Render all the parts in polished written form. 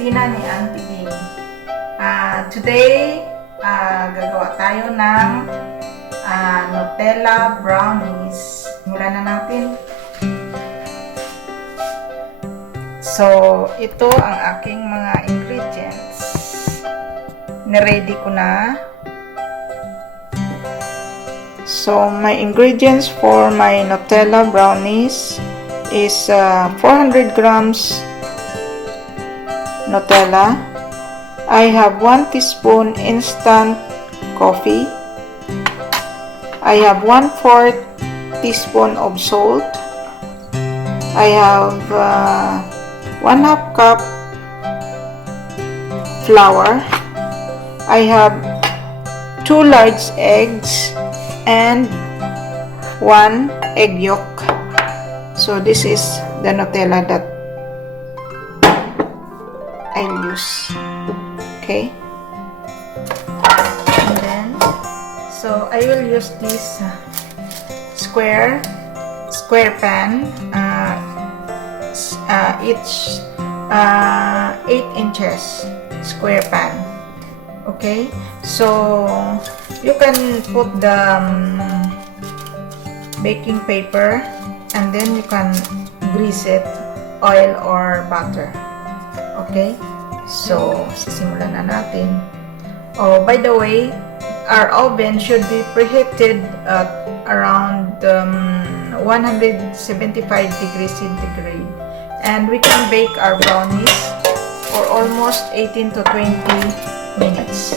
kusina ni Auntie Ging. Today, gagawa tayo ng Nutella Brownies. Simulan na natin. So, ito ang aking mga ingredients. Niready ko na. So, my ingredients for my Nutella Brownies is 400 grams Nutella. I have 1 teaspoon instant coffee. I have 1/4 teaspoon of salt. I have 1/2 cup flour. I have 2 large eggs and 1 egg yolk. So this is the Nutella that I'll use. Okay. And then, so I will use this square pan. Each 8 inches square pan. Okay. So you can put the baking paper and then you can grease it, oil or butter. Okay. So, sisimulan na natin. Oh, by the way, our oven should be preheated at around 175 degrees centigrade. And we can bake our brownies for almost 18 to 20 minutes.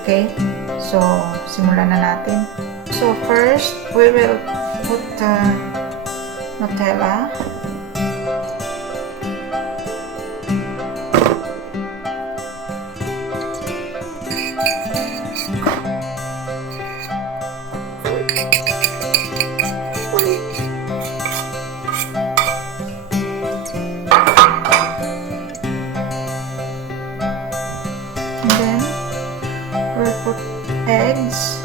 Okay? So, simulan na natin. So, first, we will put Nutella. Put eggs,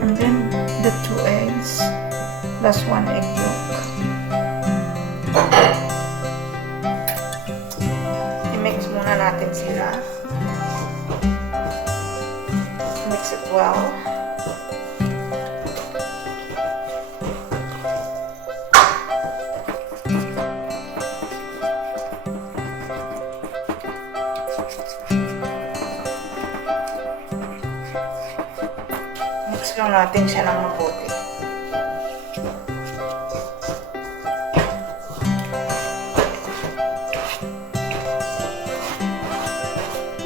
and then the 2 eggs plus 1 egg yolk. I-mix muna natin sila. Mix it well. Mix lang natin siya ng mabuti.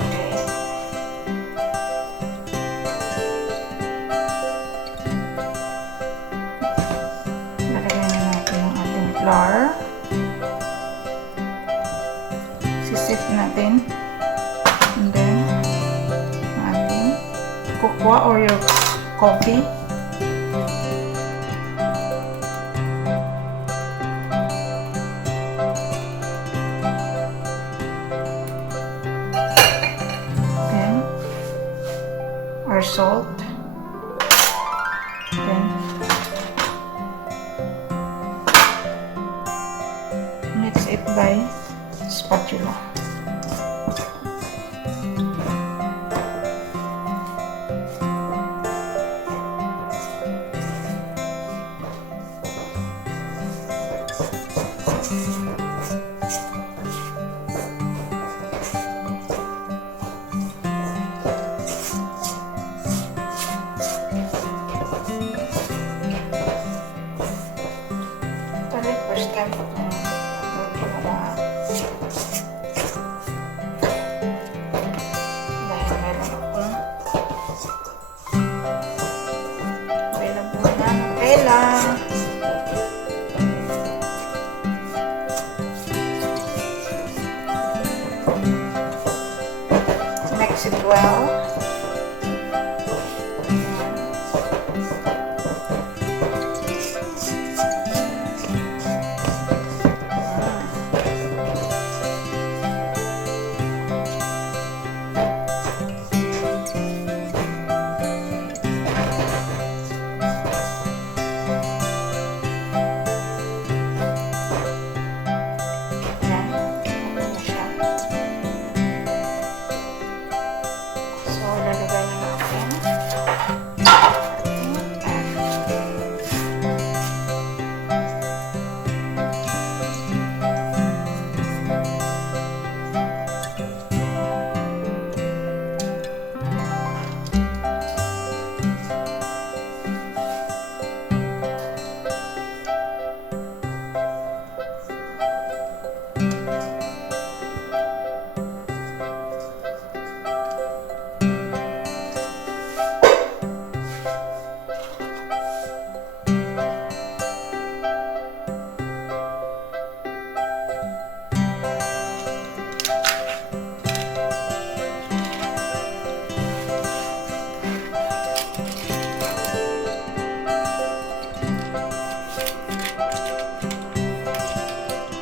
Okay. Lalagyan na natin yung ating flour. Sisip natin. And then, ating cocoa or your coffee. Then our salt. Then mix it by spatula. First time ko itong ginawa. Dahil meron akong available na Nutella. Mix it well.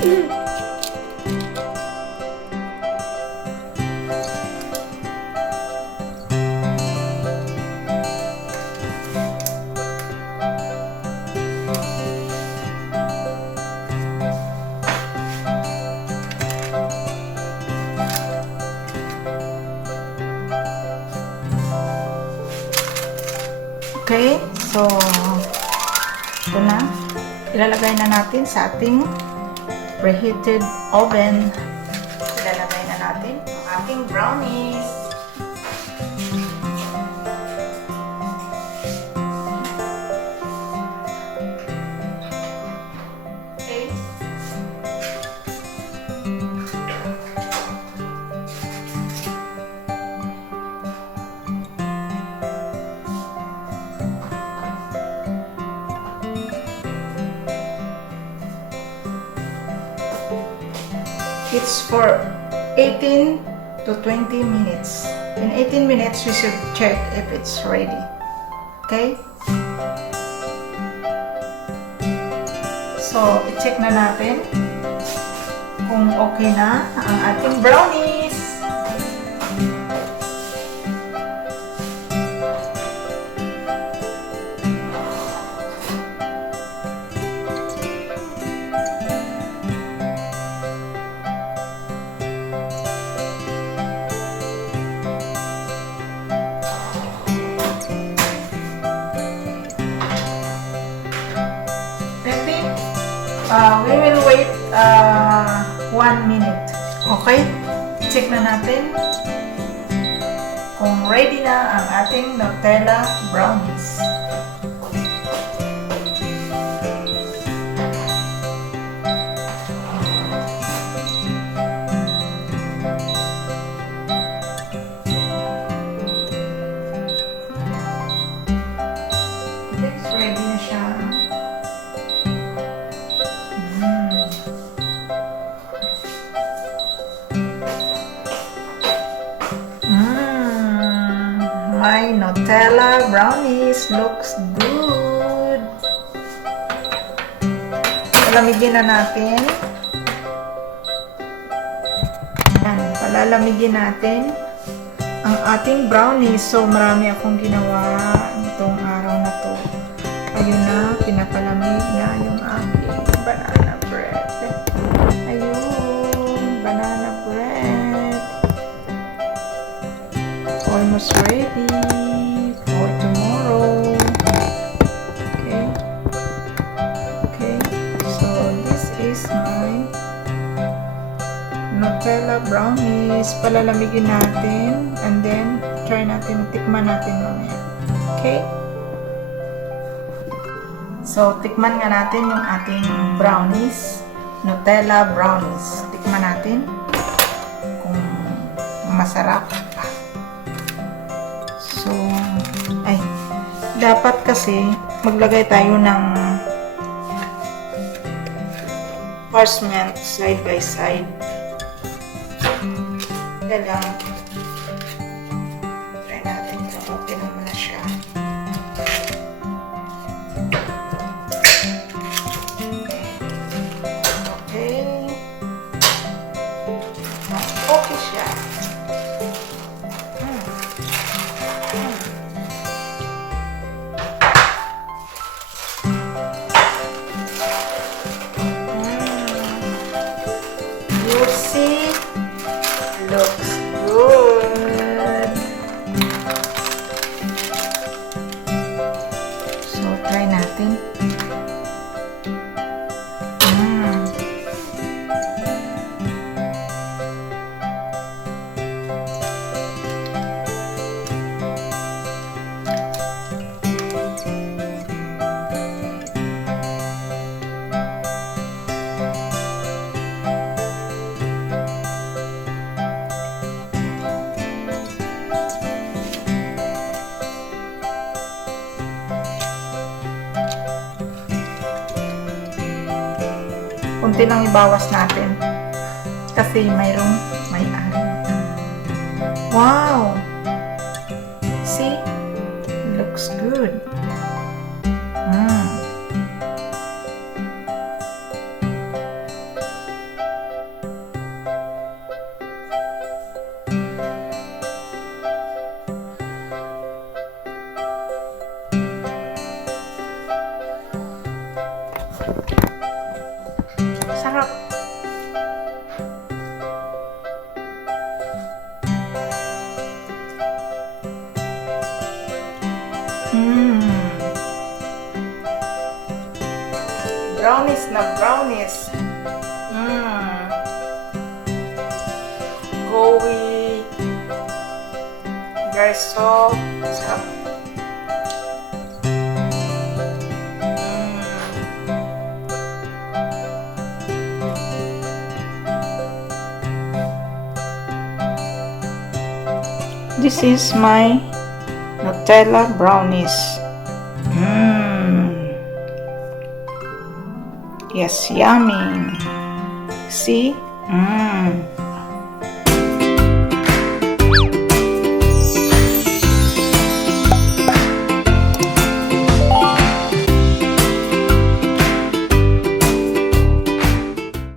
Okay, so ito na. Ilalagay na natin sa ating preheated oven. Ilalagay na natin ang ating brownies. Okay. It's for 18 to 20 minutes. In 18 minutes, we should check if it's ready. Okay? So, i-check na natin kung okay na ang ating brownies. We will wait 1 minute. Okay? Check na natin kung ready na ang ating Nutella Brownies. It's ready na siya. My Nutella Brownies looks good. Palamigin na natin. Yan, palalamigin natin ang ating brownies. So, marami akong ginawa itong araw na to. Ayun na, pinapalamig na yung aking banana bread. Ayun, banana bread. Almost ready for tomorrow. Okay. Okay. So this is my Nutella brownies. Palalamigin natin and then try natin, tikman natin mamaya. Okay? So tikman nga natin yung ating brownies. Nutella brownies. Tikman natin kung masarap. So, ay, dapat kasi maglagay tayo ng parchment side by side. Kaya lang, try natin kung okay naman na siya. Okay. Okay siya. You see, looks good. So, try natin. Kunti lang ibawas natin kasi mayroong may-ari. Wow! See? Looks good. sarap. Brownies na brownies. Gooey. Very soft. Sarap. This is my Nutella Brownies. Yes, yummy. See?